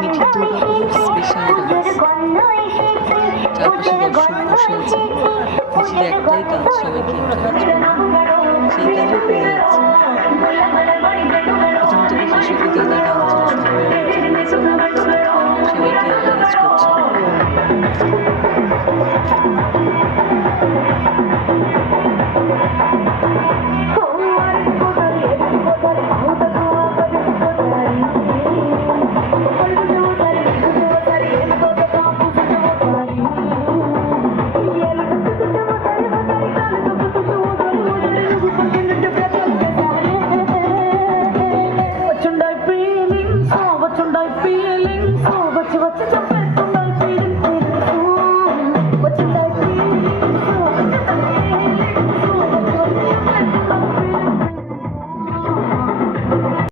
মিঠি দুর্গাপুজোর special dance. চারপাশে দর্শক বসে আছে, নিজের একটাই কাজ সবাইকে এন্টারটেইন করা, সেই কাজও করে যাচ্ছে। প্রথম থেকে শেষ অবধি যারা ডান্সার সবাইকে এনকারেজ করছে। What's your